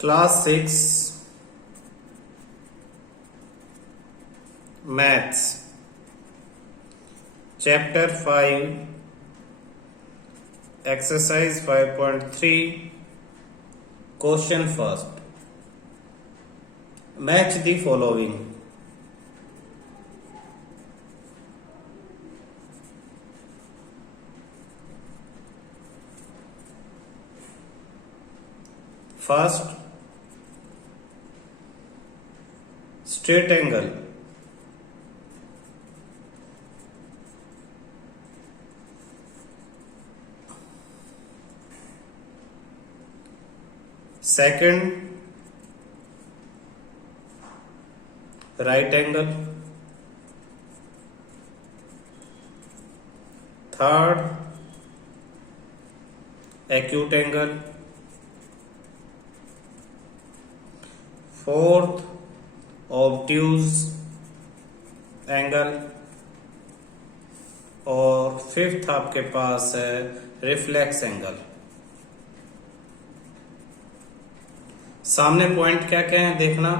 Class 6 maths chapter 5 exercise 5.3 question first match the following. First straight angle, second right angle, third acute angle, fourth obtuse angle और fifth आपके पास है reflex angle. सामने point क्या क्या है देखना।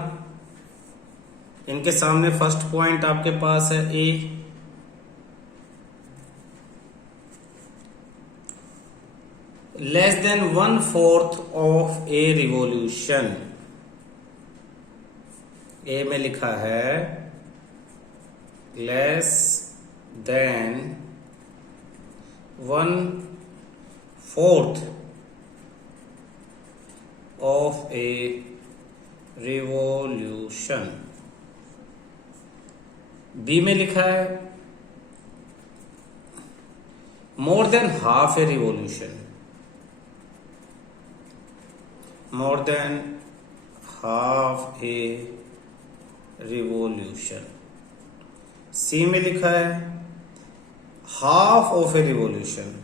इनके सामने फर्स्ट पॉइंट आपके पास है A, less than 1/4 of a revolution. A में लिखा है less than 1/4 of a revolution. B में लिखा है more than half a revolution, more than half a revolution. C में लिखा है half of a revolution,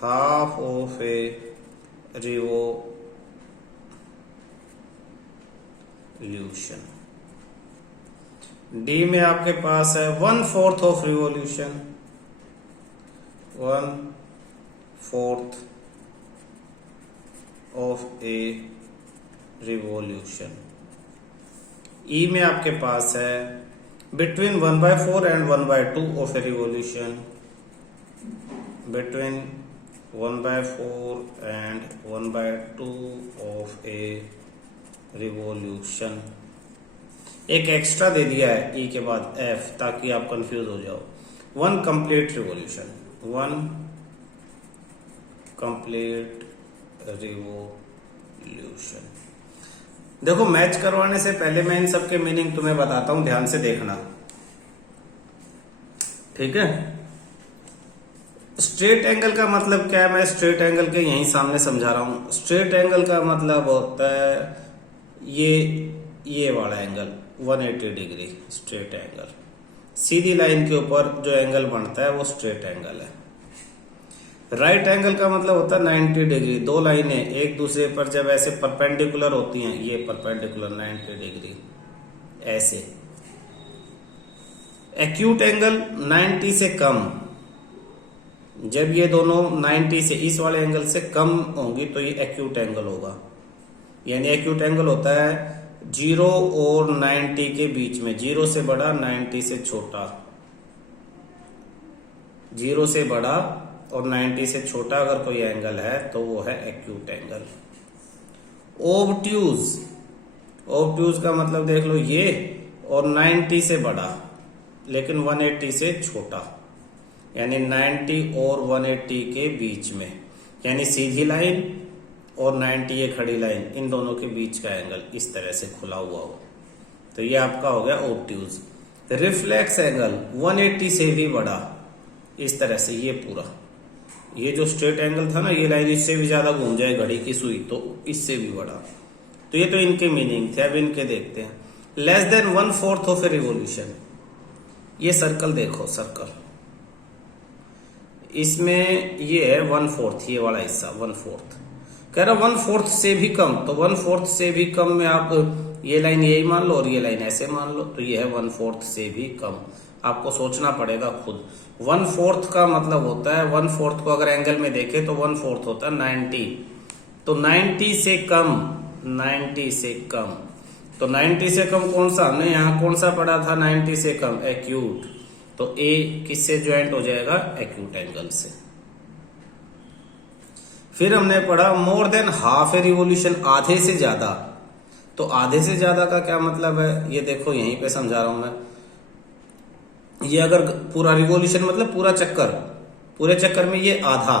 half of a revolution. D में आपके पास है 1/4 of revolution, 1/4 of a revolution. E में आपके पास है between 1/4 and 1/2 of a revolution, between 1/4 and 1/2 of a revolution. एक एक्स्ट्रा दे दिया है ई के बाद एफ, ताकि आप कंफ्यूज हो जाओ। 1 कंप्लीट रिवॉल्यूशन, 1 कंप्लीट रिवॉल्यूशन। देखो मैच करवाने से पहले मैं इन सबके मीनिंग तुम्हें बताता हूं, ध्यान से देखना, ठीक है। स्ट्रेट एंगल का मतलब क्या है, मैं स्ट्रेट एंगल के यहीं सामने समझा रहा हूं। स्ट्रेट एंगल का मतलब होता है ये वाला एंगल 180 डिग्री स्ट्रेट एंगल। सीधी लाइन के ऊपर जो एंगल बनता है वो स्ट्रेट एंगल है। राइट एंगल का मतलब होता है 90 डिग्री। दो लाइनें एक दूसरे पर जब ऐसे परपेंडिकुलर होती हैं, ये परपेंडिकुलर 90 डिग्री ऐसे। एक्यूट एंगल 90 से कम, जब ये दोनों 90 से इस वाले एंगल से कम होंगी तो ये एक्यूट एंगल होगा। यानी एक्यूट एंगल होता है 0 और 90 के बीच में, 0 से बड़ा 90 से छोटा, 0 से बड़ा और 90 से छोटा अगर कोई एंगल है तो वो है एक्यूट एंगल। ओब्ट्यूज, ओब्ट्यूज का मतलब देख लो ये, और 90 से बड़ा लेकिन 180 से छोटा, यानी 90 और 180 के बीच में, यानी सीधी लाइन और 90 ये खड़ी लाइन, इन दोनों के बीच का एंगल इस तरह से खुला हुआ हो, तो ये आपका हो गया ओब्ट्यूज। रिफ्लेक्स एंगल 180 से भी बड़ा, इस तरह से ये पूरा, ये जो स्ट्रेट एंगल था ना, ये लाइन इससे भी ज्यादा घूम जाए घड़ी की सुई तो इससे भी बड़ा। तो ये तो इनके मीनिंग थे, अब इनके देखते हैं। Less than 1/4 of a revolution, ये सर्कल देखो, सर्कल इसमें ये है 1/4, ये वाला हिस्सा 1/4 कह रहा 1/4 से भी कम, तो 1/4 से भी कम में आप ये लाइन यही मान लो और ये लाइन ऐसे मान लो, तो ये है 1/4 से भी कम। आपको सोचना पड़ेगा खुद। 1/4 का मतलब होता है, 1/4 को अगर एंगल में देखें तो 1/4 होता है 90, तो 90 से कम, 90 से कम, तो 90 से कम कौन सा, हमने यहां कौन सा पढ़ा था 90 से कम, एक्यूट। तो ए किससे ज्वाइंट हो जाएगा, एक्यूट एंगल से। फिर हमने पढ़ा मोर देन हाफ ए रिवोल्यूशन, आधे से ज्यादा। तो आधे से ज्यादा का क्या मतलब है, ये देखो यहीं पे समझा रहा हूं मैं। ये अगर पूरा रिवोल्यूशन मतलब पूरा चक्कर, पूरे चक्कर में ये आधा,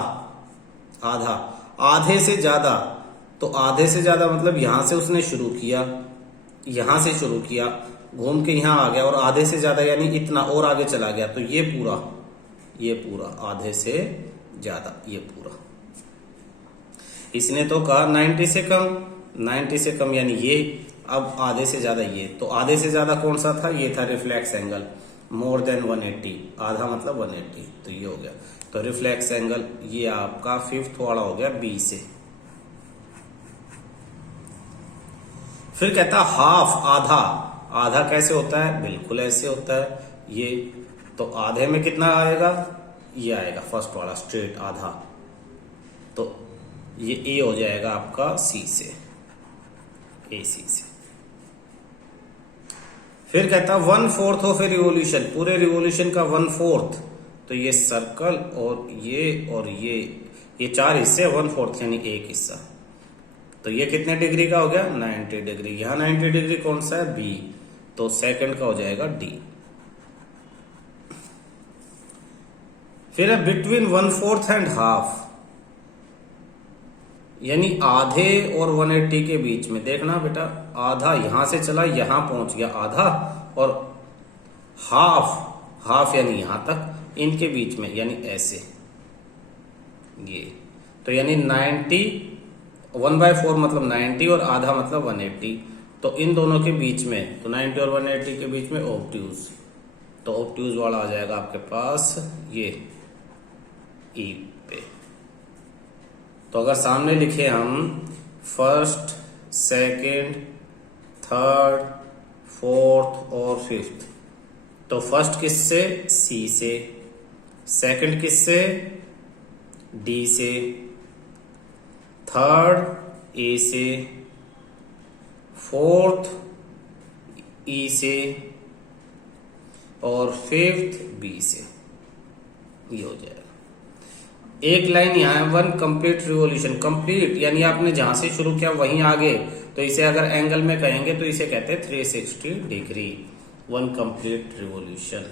आधा, आधे से ज्यादा। तो आधे से ज्यादा मतलब यहां से उसने शुरू किया, यहां से शुरू किया, घूम के यहां आ गया और आधे से ज्यादा यानी इतना और आगे चला गया। तो ये पूरा, ये पूरा आधे से ज्यादा, ये पूरा। इसने तो कहा 90 से कम, 90 से कम यानी ये, अब आधे से ज्यादा ये। तो आधे से ज्यादा कौन सा था, ये था रिफ्लेक्स एंगल, मोर देन 180, आधा मतलब 180, तो ये हो गया। तो रिफ्लेक्स एंगल ये आपका फिफ्थ वाला हो गया बी से। फिर कहता हाफ, आधा, आधा कैसे होता है, बिल्कुल ऐसे होता है ये। तो आधे में कितना आएगा, ये आएगा फर्स्ट वाला स्ट्रेट आधा। तो ये ए हो जाएगा आपका सी से, ए सी से। फिर कहता 1/4 ऑफ ए रिवोल्यूशन, पूरे रिवोल्यूशन का 1/4। तो ये सर्कल और ये चार हिस्से, 1/4 यानी एक हिस्सा। तो ये कितने डिग्री का हो गया, 90 डिग्री। यहां 90 डिग्री कौन सा है, बी। तो सेकंड का हो जाएगा डी। फिर है बिटवीन 1/4 एंड हाफ, यानी आधे और 180 के बीच में। देखना बेटा, आधा यहां से चला यहां पहुंच गया आधा, और हाफ, हाफ यानी यहां तक, इनके बीच में यानी ऐसे ये। तो यानी 90, 1/4 मतलब 90 और आधा मतलब 180। तो इन दोनों के बीच में, तो 90 और 180 के बीच में ऑब्ट्यूज। तो ऑब्ट्यूज वाला आ जाएगा आपके पास ये ई पे। तो अगर सामने लिखे हम फर्स्ट, सेकंड, थर्ड, फोर्थ और फिफ्थ, तो फर्स्ट किससे, सी से, सेकंड किससे, डी से, थर्ड ए से, फोर्थ ई से और फिफ्थ बी से, ये हो जाएगा। एक लाइन यहाँ है, वन कंप्लीट रिवोल्यूशन, कंप्लीट यानी आपने जहां से शुरू किया वहीं आगे। तो इसे अगर एंगल में कहेंगे तो इसे कहते हैं 360 डिग्री, वन कंप्लीट रिवोल्यूशन।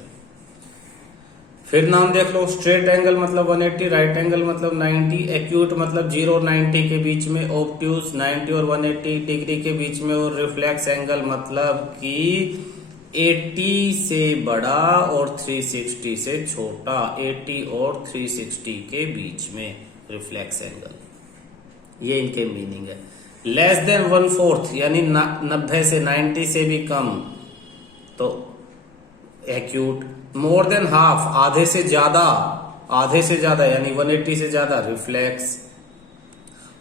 फिर नाम देख लो, स्ट्रेट एंगल मतलब 180, राइट एंगल मतलब 90, एक्यूट मतलब 0 और 90 के बीच में, ऑब्ट्यूज 90 और 180 डिग्री के बीच में, और रिफ्लेक्स एंगल मतलब कि 80 से बड़ा और 360 से छोटा, 80 और 360 के बीच में रिफ्लेक्स एंगल, ये इनके मीनिंग है। लेस देन 1/4 यानी 90 से 90 से भी कम, तो एक्यूट। मोर देन हाफ, आधे से ज्यादा, आधे से ज्यादा यानी 180 से ज्यादा, रिफ्लेक्स।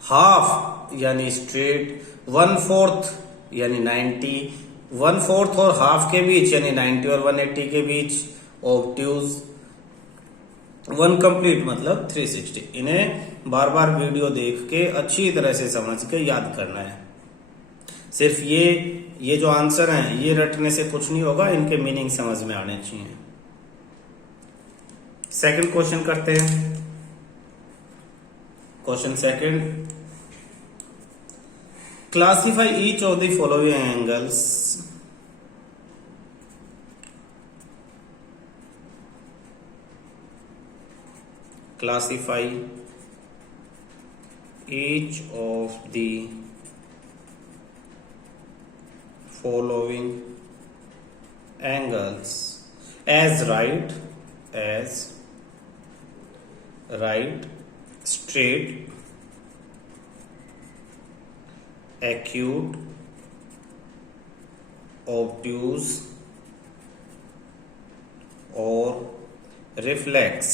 हाफ यानी स्ट्रेट, 1/4 यानी 90, 1/4 और हाफ के बीच यानी 90 और 180 के बीच, ऑब्ट्यूज। वन कंप्लीट मतलब 360। इन्हें बार बार वीडियो देख के अच्छी तरह से समझ के याद करना है। सिर्फ ये जो आंसर हैं ये रटने से कुछ नहीं होगा, इनके मीनिंग समझ में आने चाहिए। सेकंड क्वेश्चन करते हैं। Question second, classify each of the following angles. Classify each of the following angles as right, straight, acute, obtuse और reflex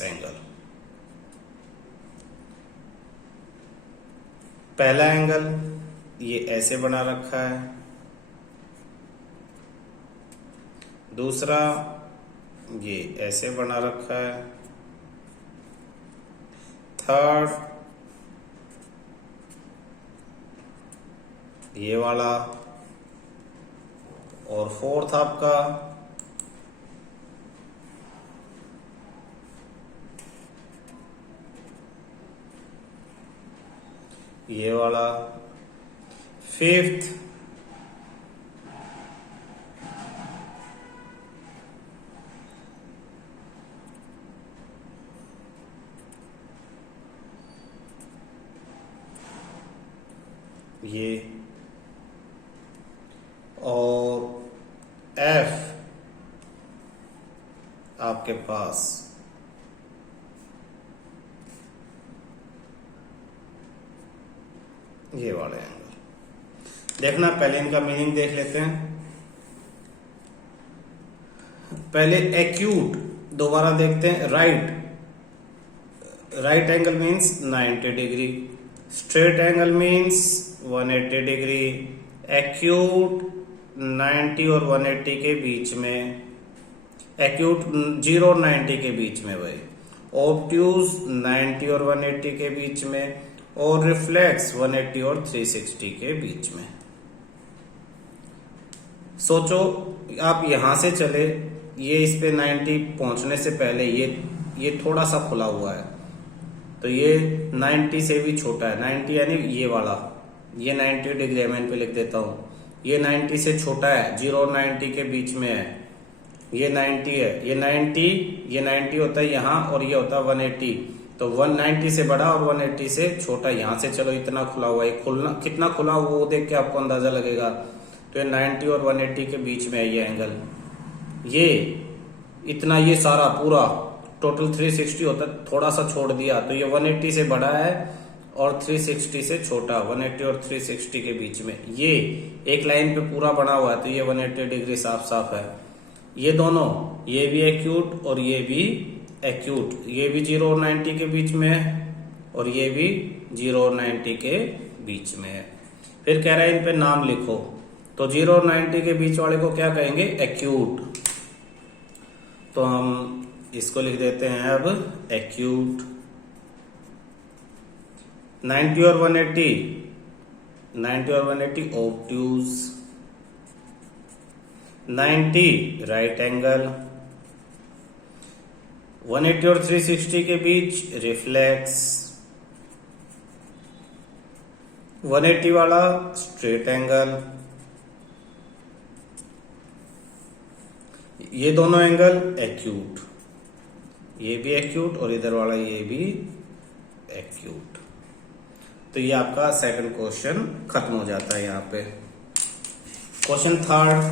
एंगल। पहला एंगल ये ऐसे बना रखा है, दूसरा ये ऐसे बना रखा है, थर्ड ये वाला, और फोर्थ आपका ये वाला, फिफ्थ ये, और एफ आपके पास ये वाले एंगल। देखना पहले इनका मीनिंग देख लेते हैं। पहले एक्यूट दोबारा देखते हैं। Right angle means 90 degree, straight angle means 180 degree, acute 90 और 180 के बीच में, एक्यूट 0 और 90 के बीच में भाई, ऑब्ट्यूज 90 और 180 के बीच में, और रिफ्लेक्स 180 और 360 के बीच में। सोचो आप यहां से चले, ये इस पे 90 पहुंचने से पहले ये थोड़ा सा खुला हुआ है, तो ये 90 से भी छोटा है। 90 यानी ये वाला, ये 90 डिग्री मैं इन पे लिख देता हूं, ये 90 से छोटा है, 0 और 90 के बीच में है। ये 90 है, ये 90 होता है यहाँ, और ये होता है 180। तो 190 से बड़ा और 180 से छोटा। यहां से चलो इतना खुला हुआ है, खुलना कितना खुला हुआ वो देख के आपको अंदाजा लगेगा। तो ये 90 और 180 के बीच में है ये एंगल। ये इतना, ये सारा पूरा टोटल 360 होता है, थोड़ा सा छोड़ दिया तो ये 180 से बड़ा है और 360 से छोटा। 180 और 360 के बीच में ये एक लाइन पे पूरा बना हुआ है, तो ये 180 डिग्री साफ साफ है। ये दोनों, ये भी एक्यूट और ये भी एक्यूट, ये भी 0 और 90 के बीच में है, और ये भी 0 और 90 के बीच में है। फिर कह रहा है इन पे नाम लिखो, तो 0 और 90 के बीच वाले को क्या कहेंगे? एक्यूट। तो हम इसको लिख देते हैं अब एक्यूट। 90 और 180, 90 और 180 ऑब्ट्यूज, 90 राइट एंगल, 180 और 360 के बीच रिफ्लेक्स, 180 वाला स्ट्रेट एंगल, ये दोनों एंगल एक्यूट, ये भी एक्यूट और इधर वाला ये भी एक्यूट। तो ये आपका सेकंड क्वेश्चन खत्म हो जाता है यहाँ पे। Question third,